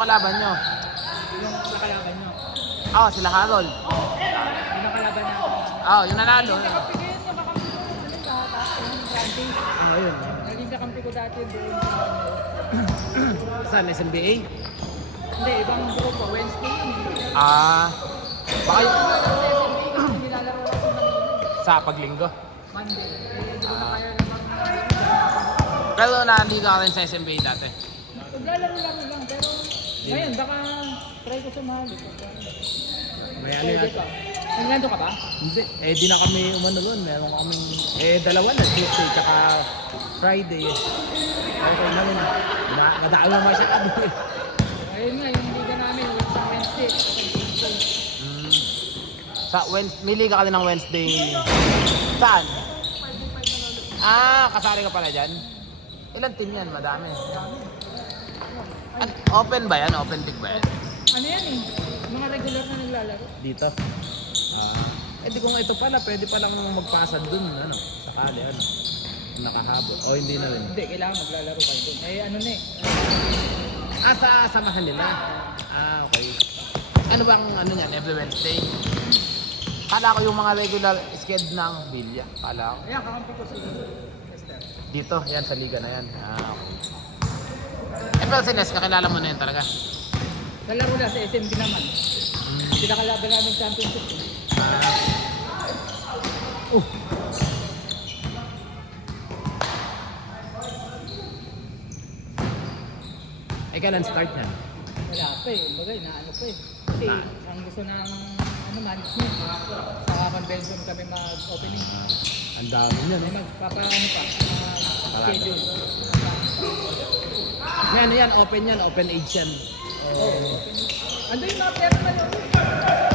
kalaban nyo? Yung nakalaban nyo. Oo, sila Harold. Yung nakalaban na. Oo, yung nanalo. Naging kakampi ko yun, yung kakampi ko. Yung Francis. Ayun. Naging kakampi ko dati doon. Saan? SMBA? Hindi, ibang grupo. Wednesday yun. Baka yung... Nilalaro ako sa Manila. Sa paglinggo. Monday. Hindi ko na kaya naman. Pero nandito ka rin sa SMBA dati. Naglalaro lang. Pero ngayon, baka try ko sumali. May ano Pwede yan? pa. Nandito ka ba? Hindi. Di na kami umano doon. Meron kaming... dalawa na. Tuesday tsaka Friday. Okay na rin. Madaan na masyado. Ayun nga, yung liga namin, sa Wednesday. Sa Wednesday, may liga ka rin ng Wednesday. Saan? Kasali ka pala dyan? Ilan team yan? Madami. Open ba yan? Open league ba yan? Ano yan eh? Mga regular na naglalaro. Dito? Di kung ito pala, pwede palang magpasad dun, ano, sakali, ano, nakahabol. O hindi na rin. Hindi, kailangan maglalaro kayo doon. Ano na eh. Sa samahan nila? Okay. Ano bang, ano yan, every Wednesday? Kala ko yung mga regular sked ng Bilya. Kala ko. Ayan, kakampi ko si Esther. Dito, yan, sa liga na yan. Okay. Pero si Nes, kakilala mo na yan talaga? Nalaro na sa SMB naman. Sila kalaban namin championship. Kailan start yan? Wala pa eh. Bagay, naano pa eh. Kasi ang gusto ng management. Sa convention kami mag-opening. Ang dami niyan. May magpapaano pa. Schedule. Yan, open age yan. Ando yung mga player na yun.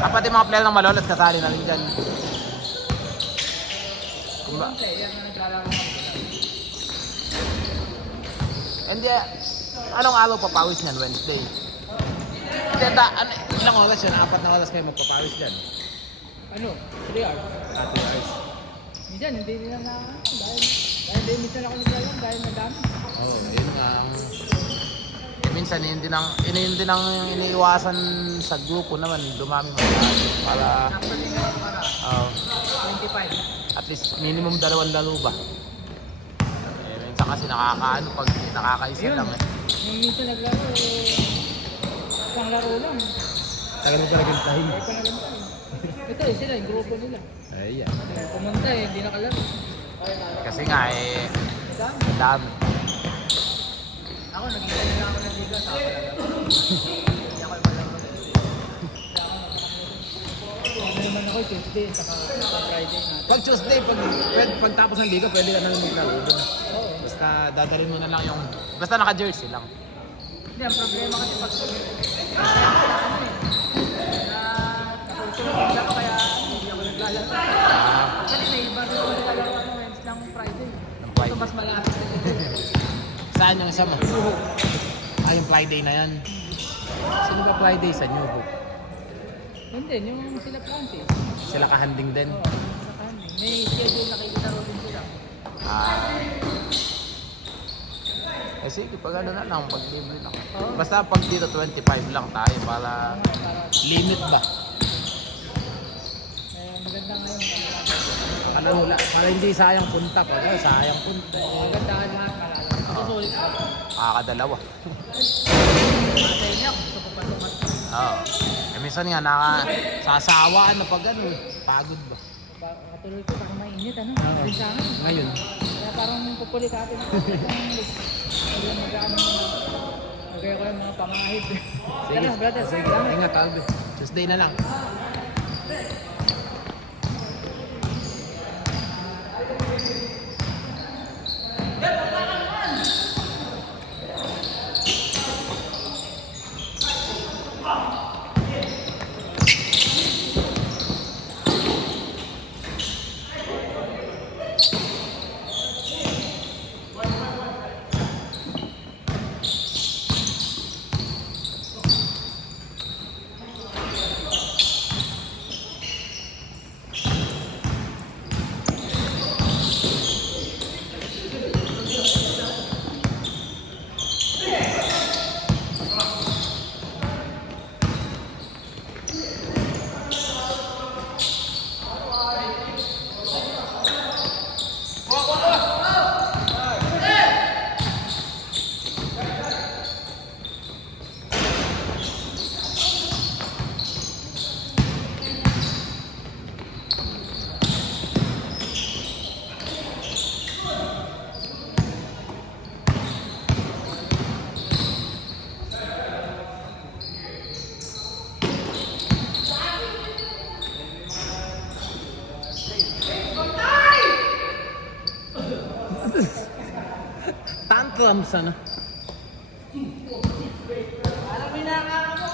Pati mga player ng Malolos kasali na rin dyan. Kumba? Player na naglalaro. Hindi, anong araw papawis niyan? Wednesday. Hindi, ilang oras yun? 4 na oras kayo magpapawis dyan. Ano? 3 hours. 3 hours. Minsan, hindi nila na dahil minsan ako naglalaro dahil madami. Yun nga. Minsan, yun din ang iniiwasan sa grupo naman, dumami masyado. Para, Actually ngayon para 25. at least minimum 2 laro ba? Minsan kasi pag nakakaisa lang eh. Yung minsan naglaro, isang laro lang. Tagal mo talagang time. Ay, panaganda eh. Ito eh, sila, yung grupo nila. Ayan. Pumunta eh, hindi nakalaro. Kasi nga dami. Ako, naging lang ako ng liga sa ako lang. Hindi ako malaro. Ano naman ako, Tuesday, saka Friday na. Pag Tuesday, pag tapos ng liga, pwede ka na maglaro doon. Oo. Basta dadalhin mo na lang yung... Basta naka-jersey lang. Hindi, ang problema kasi pag natutulog ako kaya hindi ako naglalaro. Actually, may iba rin ako naglalaro ng Friday. Ito mas malapit na dito. Saan yung isa mo? Yung Friday na yan. Sino ba Friday sa New Hope? Hindi, yung sila Francis. Sila kahanding din. Oo, nakahanding. May schedule na kayo laro din sila. Sige, pag ano na lang, pag libre lang. Oo. Basta pag dito 25 lang tayo para limit ba? Maganda ngayon. Para hindi sayang punta. Pag sayang punta. Magandahan lahat. Susulit ka. Kakadalawa. Matay niya kung gusto ko pa lumat. Oo. Minsan nga sasawaan na pag ano, pagod ba? Katuloy ko, parang mainit ano? Ayun sa akin. Ngayon. Kaya parang pupulik natin ako. Hindi mag-ano mo. Magaya ko yung mga pamahid. Tara, brother. Sige, ingat Albe. Tuesday na lang. Crumbs ano? Alam mo na nga ako.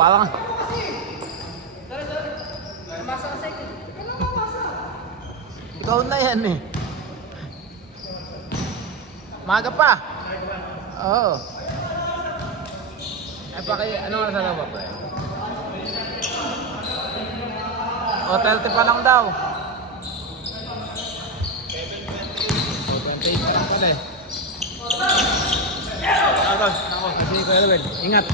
Parang ikaw na yan eh. Maga pa. Oo. Eh paki, ano oras na ba ba? Hotel pa lang daw. 7:28 pa lang pala eh. Agos, ako. Kasi Kuya Ruel, ingat.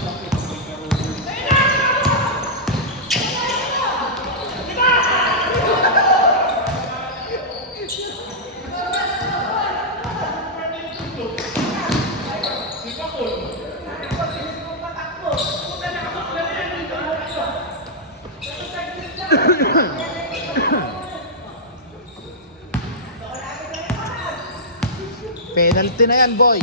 Penalty na yan, boy.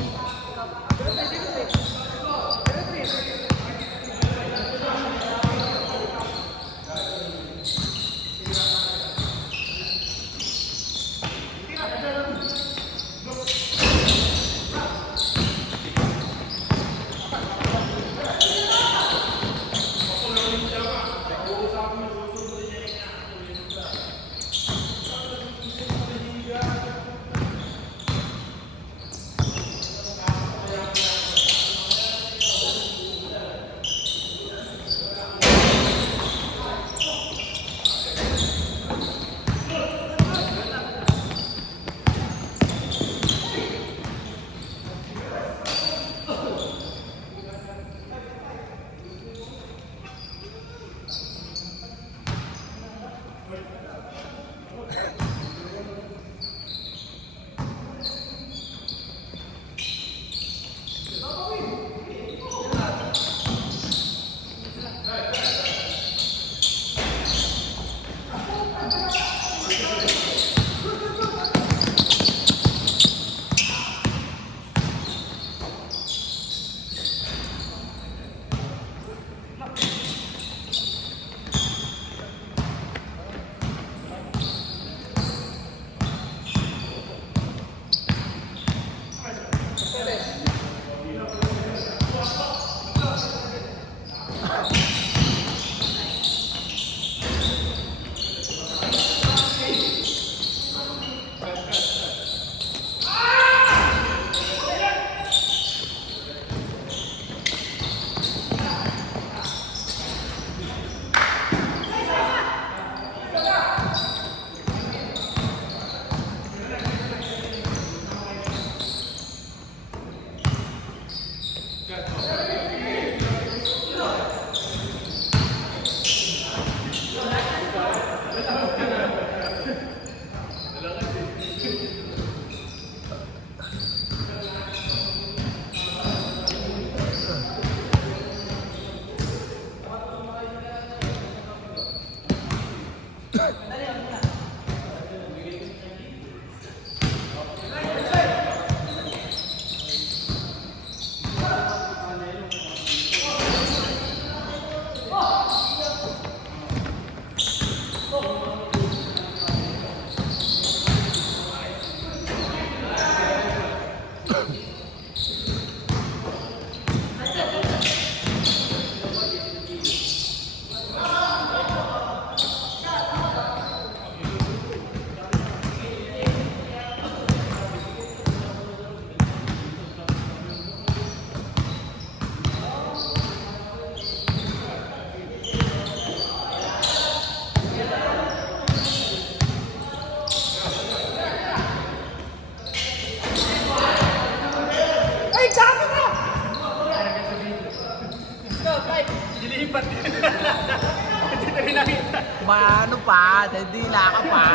Hindi na rin nakita. Ano pa, dila ka pa.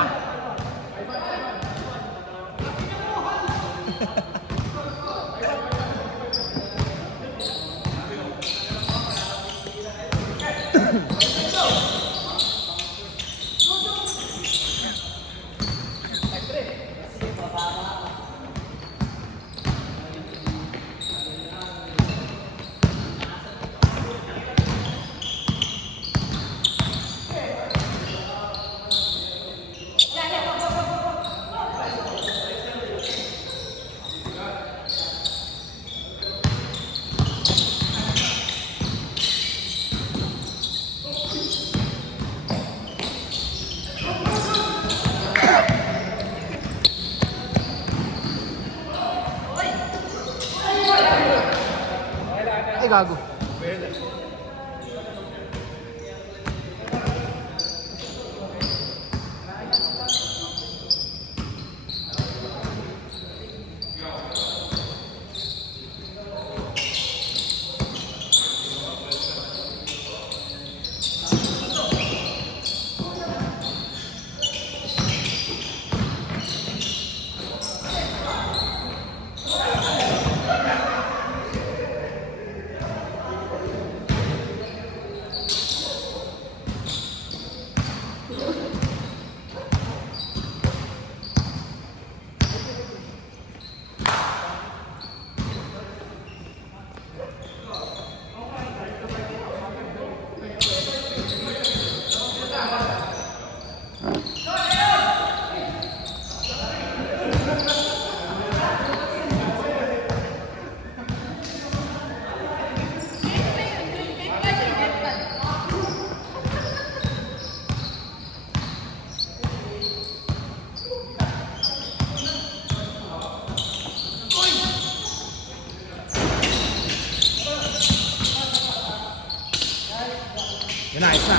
Ay, gago. Yun na, ayos na.